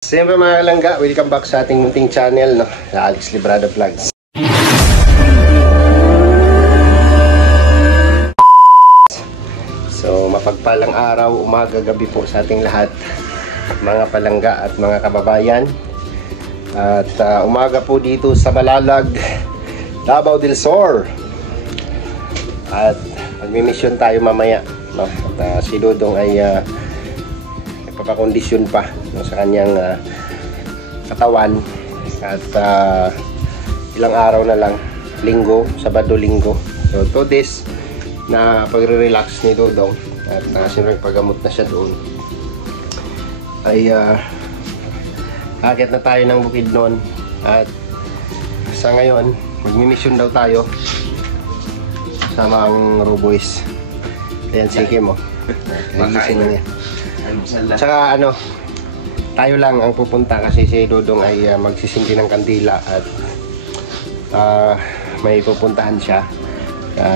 Siyempre mga kalangga, welcome back sa ating munting channel, no? Sa Alex Librado Vlogs. So, mapagpalang araw, umaga, gabi po sa ating lahat, mga palangga at mga kababayan. At umaga po dito sa Malalag, Davao del Sur. At magmi-mission tayo mamaya, no? At si Dodong ay papakondisyon pa, no, sa kanyang katawan. At ilang araw na lang, linggo, Sabado, linggo. So 2 days na pagre-relax ni Dodong. At siyempre paggamot na siya doon ay akit na tayo ng Bukidnon. At sa ngayon magmi-mission daw tayo sama ang Roboys. Ayan si Kim, nagising na niya. Tsaka ano, tayo lang ang pupunta kasi si Dodong ay magsisindi ng kandila at may pupuntahan siya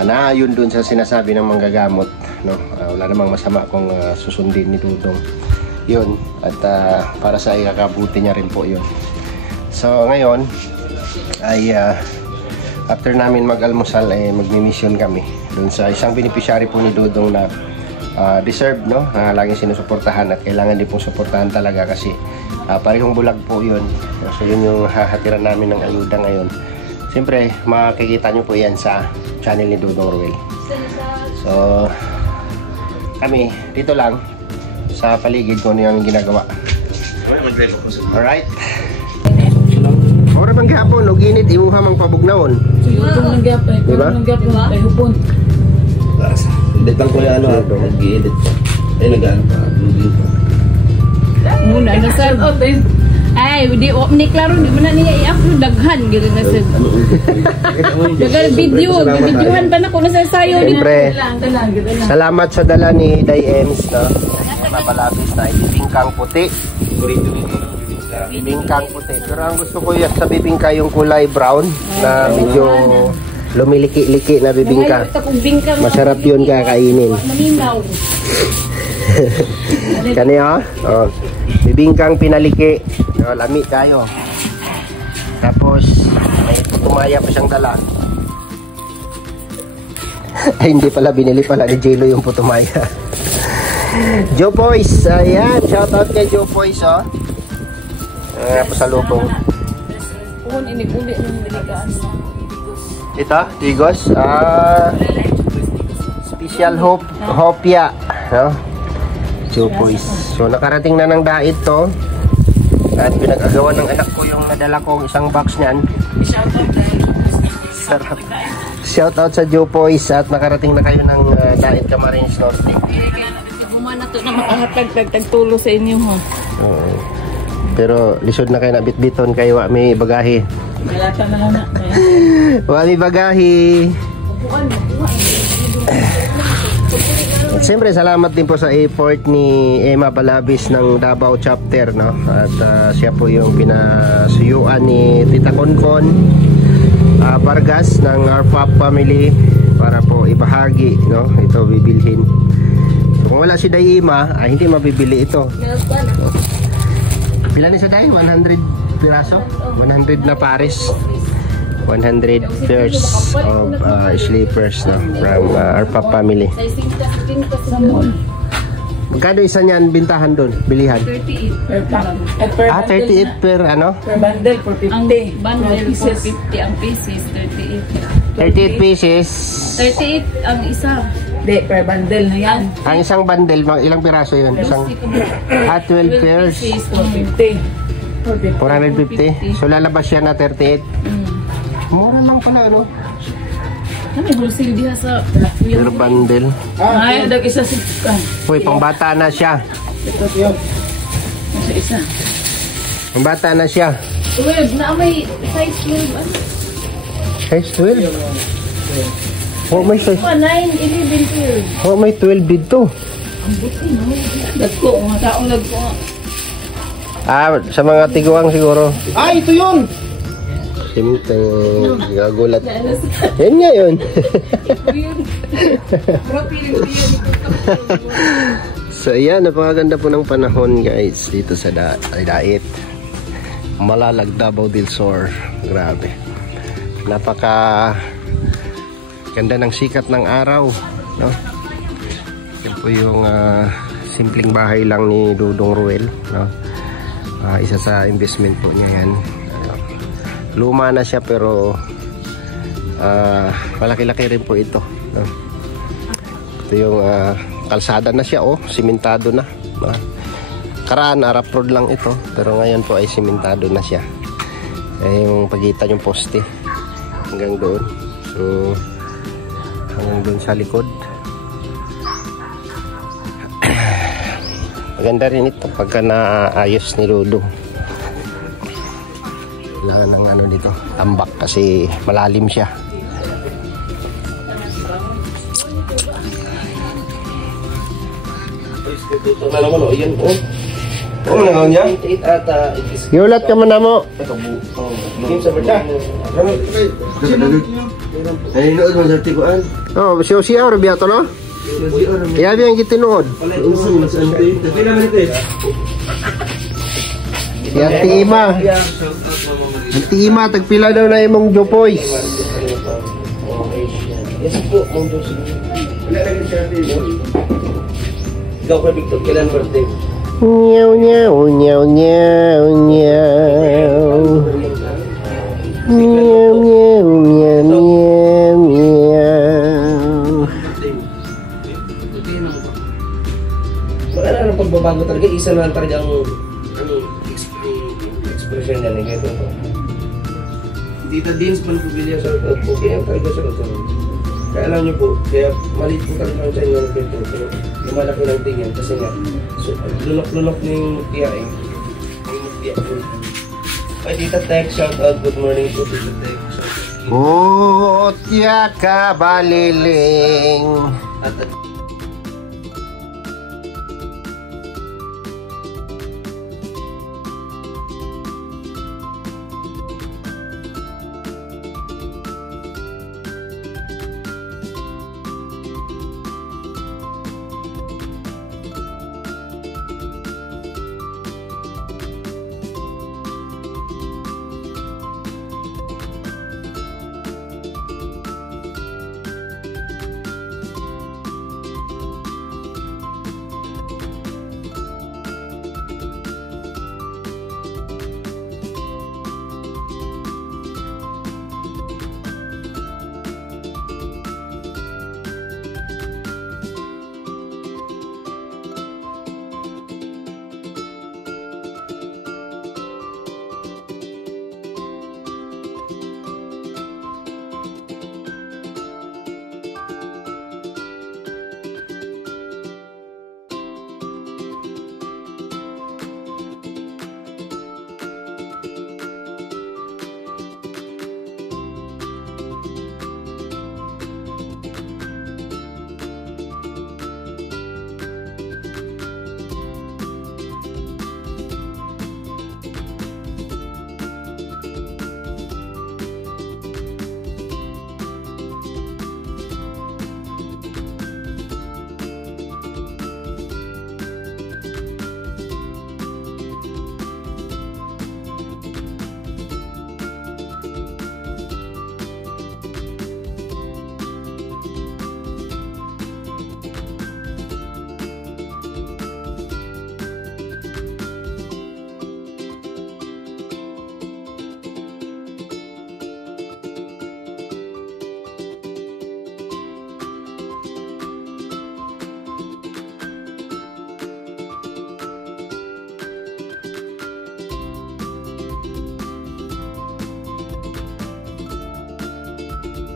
na yun dun sa sinasabi ng manggagamot, no? Wala namang masama kung susundin ni Dodong yun, at para sa ikakabuti niya rin po yun. So ngayon ay after namin mag-almusal ay magmi-mission kami dun sa isang beneficiary po ni Dodong na deserve, no? Laging sinusuportahan at kailangan din pong suportahan talaga kasi parehong bulag po yun. So yun yung hahatiran namin ng ayuda ngayon. Siyempre makikita nyo po yan sa channel ni Dodong Ruel. So kami dito lang sa paligid kung ano yung ginagawa. Alright, ora bang gihapon o ginit imuha mang pabugnaon, diba? Editan ko yung ano, nag-i-edit ko. Eh, nag-ano pa, moving pa. Muna, nasa out eh. Ay, ni klaro, di mo na niya i-upload, daghan, gano'n na sa... Dagal video, videohan pa na ko, nasa sayo. Siyempre, salamat sa dala ni Day Ems, no? Mapalapis na bibingkang puti. Bibingkang puti. Pero ang gusto ko yan sa bibingka yung kulay brown na medyo lumiliki-liki na bibingka. Masarap yun kakainin. Kaniya, oh, bibingkang pinaliki. Oh, lami tayo. Tapos may putumaya pa siyang dala. Ay, hindi pala, binili pala ni Jello yung putumaya. Joe Boys, ayan, shoutout kay Joe Boys, oh. Pasalubong. Ito, Tigos, Special Hopia, no? Joe Boys. So nakarating na ng dait to. At pinag-agawan ng anak ko yung nadala kong isang box niyan. Sarap. Shout out sa Joe Boys at nakarating na kayo ng dait Camarines Norte. Gumana to na makahatag tagtulo sa inyo, ha. Pero lisod na kayo na bitbiton kayo, may bagahe. Malata na lang na. Wali bagahe. At siyempre salamat din po sa effort ni Emma Balabis ng Davao chapter, no? At siya po yung pinasuyuan ni Tita Konkon Vargas ng RFAP family para po ibahagi, no? Ito bibilhin. So, kung wala si Dayima, hindi mabibili ito. Pila ni sa Day? 100 piraso? 100 na pares. 100 pairs of sleepers, no, from RFAP family. Magkano isa niyan bintahan doon? Bilihan? 38 per 38 per ano? Per bundle, for 50. Ang bundle, 450 ang pieces, 38 38. pieces. 38 ang isa. Hindi, per bundle na yan. Ang isang bundle, ilang piraso yun? Isang 12 pairs. 450. 450. So lalabas siya na 38. Mura lang pala, ano? May wholesale diha sa Per bundle. ay, dag isa si Uy, pangbata na siya. Ito yun. Isa. Pangbata na siya. 12 na may size 12. Ano? Size 12? Oh, may size. 9, 11, 12. Oh, may 12 dito. Ang buti, no? Dagko, mga taong dagko. Sa mga tiguang siguro. Ito yun! Simteng gagulat. Yan nga yun. So ayan, napakaganda po ng panahon guys dito sa Dait. Malalag, Davao del Sur. Grabe. Napaka ganda ng sikat ng araw, no? Yan po yung simpleng bahay lang ni Dudong Ruel, no? Isa sa investment po niya yan. Luma na siya pero malaki-laki rin po ito, no? Ito yung kalsada na siya, oh, simentado na. Karaan, Arap Road lang ito, pero ngayon po ay simentado na siya. Yung pagitan yung poste hanggang doon. So hanggang doon sa likod. Maganda rin ito pagka naayos ni Dodo. Wala nang ano dito, tambak kasi malalim siya. Ito na naman, yan po. Oo na niya. Yulat ka man na mo. Game sa berta. Ay, nood man sa tiguan. Oh, siya ora biya to no? Iya yang gitinuod. Si Ate Ima. Ate Ima, tagpila daw na imong Jopoy. Yes po, Mong Josie. Wala na rin siya dito. Ikaw pa, Victor, kailan birthday? Nyaw, nyaw, nyaw, nyaw, nyaw. Nyaw, nyaw, nyaw, nyaw, nyaw. Wala na ng pagbabago talaga. Isa na talaga ang expression niya. Ganito po. Tita Dins Panpubilya sa okay yan talaga sa kaya alam niyo po, kaya maliit po talaga sa inyo ng pinto. Pero lumalaki ng tingin kasi nga lunok-lunok na yung tiyaing. Yung tiya po. Ay, Tita Tek, shout out. Good morning po, Tita Tek. Tiya ka baliling. At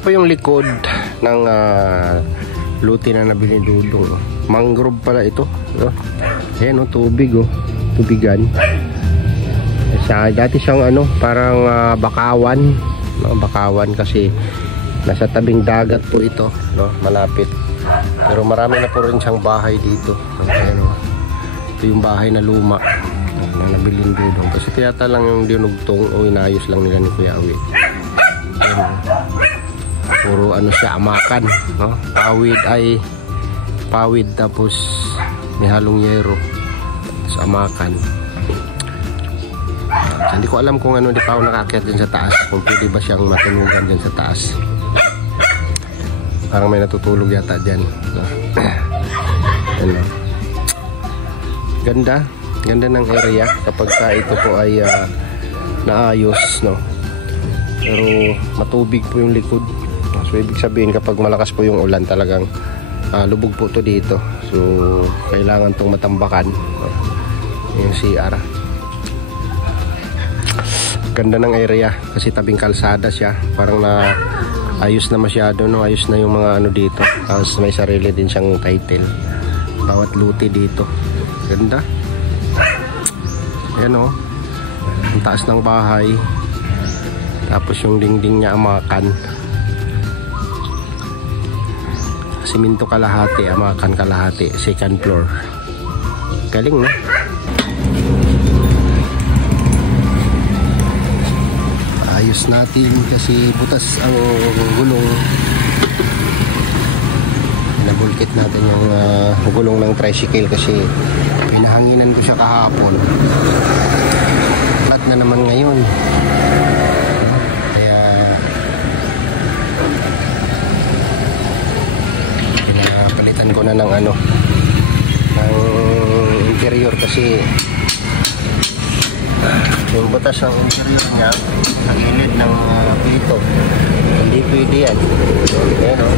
po yung likod ng luti na nabili Dudong. Mangrove pala ito, no? Ayan, oh, tubig, oh, tubigan. Dati siyang ano, parang bakawan, no? Bakawan kasi nasa tabing dagat po ito, no? Malapit. Pero marami na po rin siyang bahay dito. Ayan, oh. Ito yung bahay na luma na nabili Dudong. Kasi tiyata lang yung dinugtong o inayos lang nila ni Kuya Awi. Ayan, oh. Puro ano siya, amakan, no? Pawid tapos may halong yero sa amakan. Hindi ko alam kung ano, di pa ako nakaakyat din sa taas, kung pwede ba siyang matunugan din sa taas. Parang may natutulog yata dyan. Ano. Ganda ng area kapag ito po ay naayos, no? Pero matubig po yung likod. So ibig sabihin kapag malakas po yung ulan, talagang lubog po to dito. So kailangan tong matambakan, no? Yung CR. Ganda ng area kasi tabing kalsada siya. Parang na ayos na masyado, no? Ayos na yung mga ano dito. Tapos may sarili din siyang title. Bawat luti dito. Ganda. Ayan, oh. Ang taas ng bahay. Tapos yung dingding niya amakan. Siminto kalahati, amakan kalahati. Second floor. Galing, no? Ayos natin kasi butas ang gulong. Nabulkit natin yung gulong ng tricycle kasi pinahanginan ko siya kahapon. Flat na naman ngayon. Kaya pinapalitan ko na ng ng interior kasi yung butas ng interior niya sa gilid ng pito, hindi pwede yan. Ayan, o.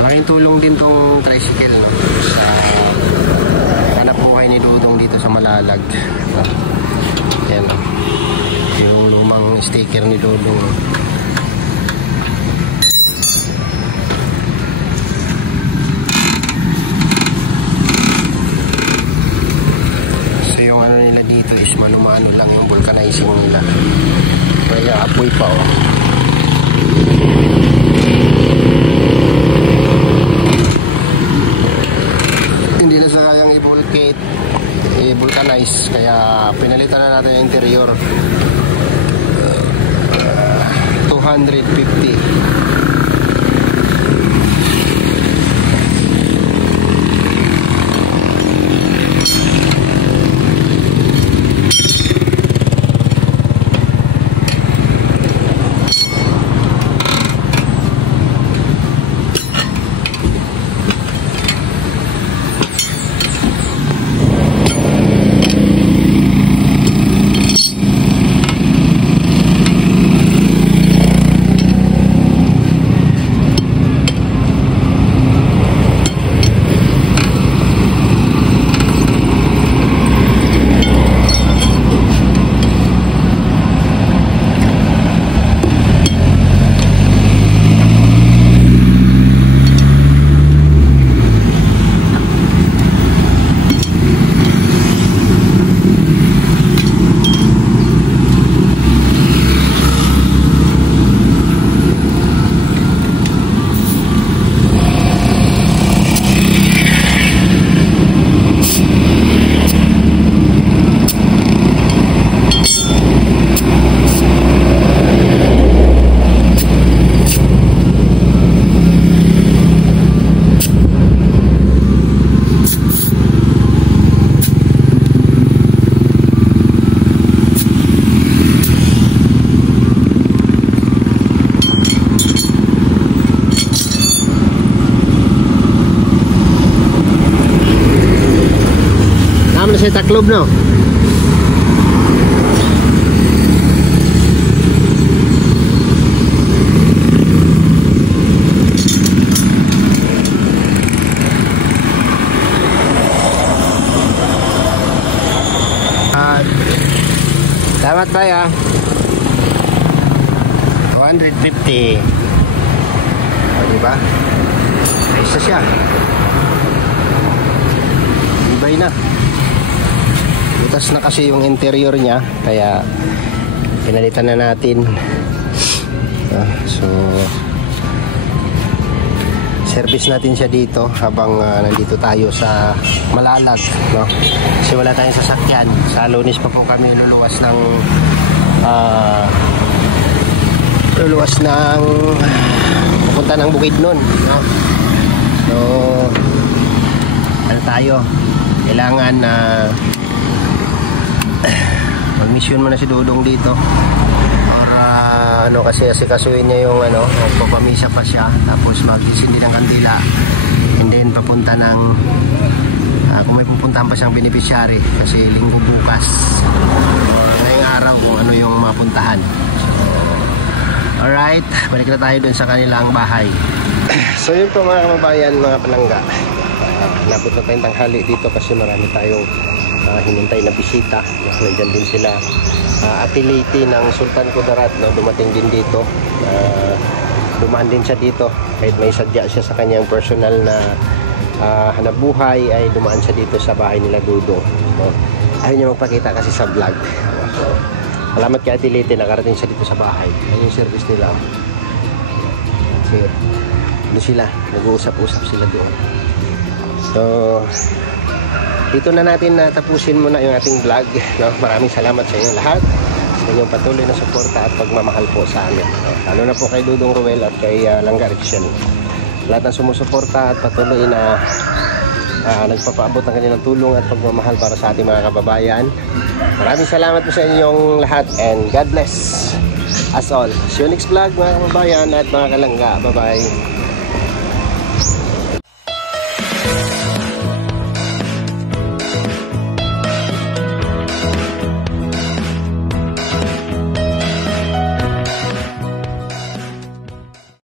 Malaking tulong din tong tricycle, no? Sa hanap buhay ni Dudong dito sa Malalag. Yan, yung lumang sticker ni Dudong. So yung ano nila dito is manumano lang yung vulcanizing nila. Kaya apoy pa, oh. Hindi na sa kayang i-vulcanize, kaya pinalitan na natin yung interior. 250. Sa taklob, no? Salamat ba ya? 250. O, diba? Isa siya. Ibay na. Butas na kasi yung interior niya, kaya pinalitan na natin. So service natin siya dito habang nandito tayo sa Malalag, no? Kasi wala tayong sasakyan. Sa Lunes pa po kami luluwas ng pupunta ng Bukidnon, no? So ano tayo, kailangan na mag-mission muna si Dudong dito para kasi asikasuhin niya yung magpapamisa pa siya, tapos mag-isindi ng kandila, and then papunta ng kung may pupuntahan pa siyang beneficiary kasi linggo bukas or ngayong araw kung ano yung mapuntahan. Alright, balik na tayo dun sa kanilang bahay. So yun po mga kababayan, mga palangga, nabot na tayong tanghali dito kasi marami tayong hinintay na bisita. Nandyan din sila Ate Liti ng Sultan Kudarat, no? Dumating din dito, dumaan din siya dito kahit may sadya siya sa kanyang personal na hanap buhay, ay dumaan siya dito sa bahay nila Dudong, no? Ayaw niya magpakita kasi sa vlog. So salamat kay Ate Liti, nakarating siya dito sa bahay. Ayun yung service nila kasi doon sila nag-uusap-usap sila doon. So dito na natin tapusin muna yung ating vlog, no? Maraming salamat sa inyo lahat sa inyong patuloy na suporta at pagmamahal po sa amin, no? Lalo na po kay Dudong Ruel at kay Langga Richel, lahat ng sumusuporta at patuloy na nagpapaabot ng kanilang tulong at pagmamahal para sa ating mga kababayan. Maraming salamat po sa inyong lahat and God bless us all. See you next vlog mga kababayan at mga kalangga. Bye bye.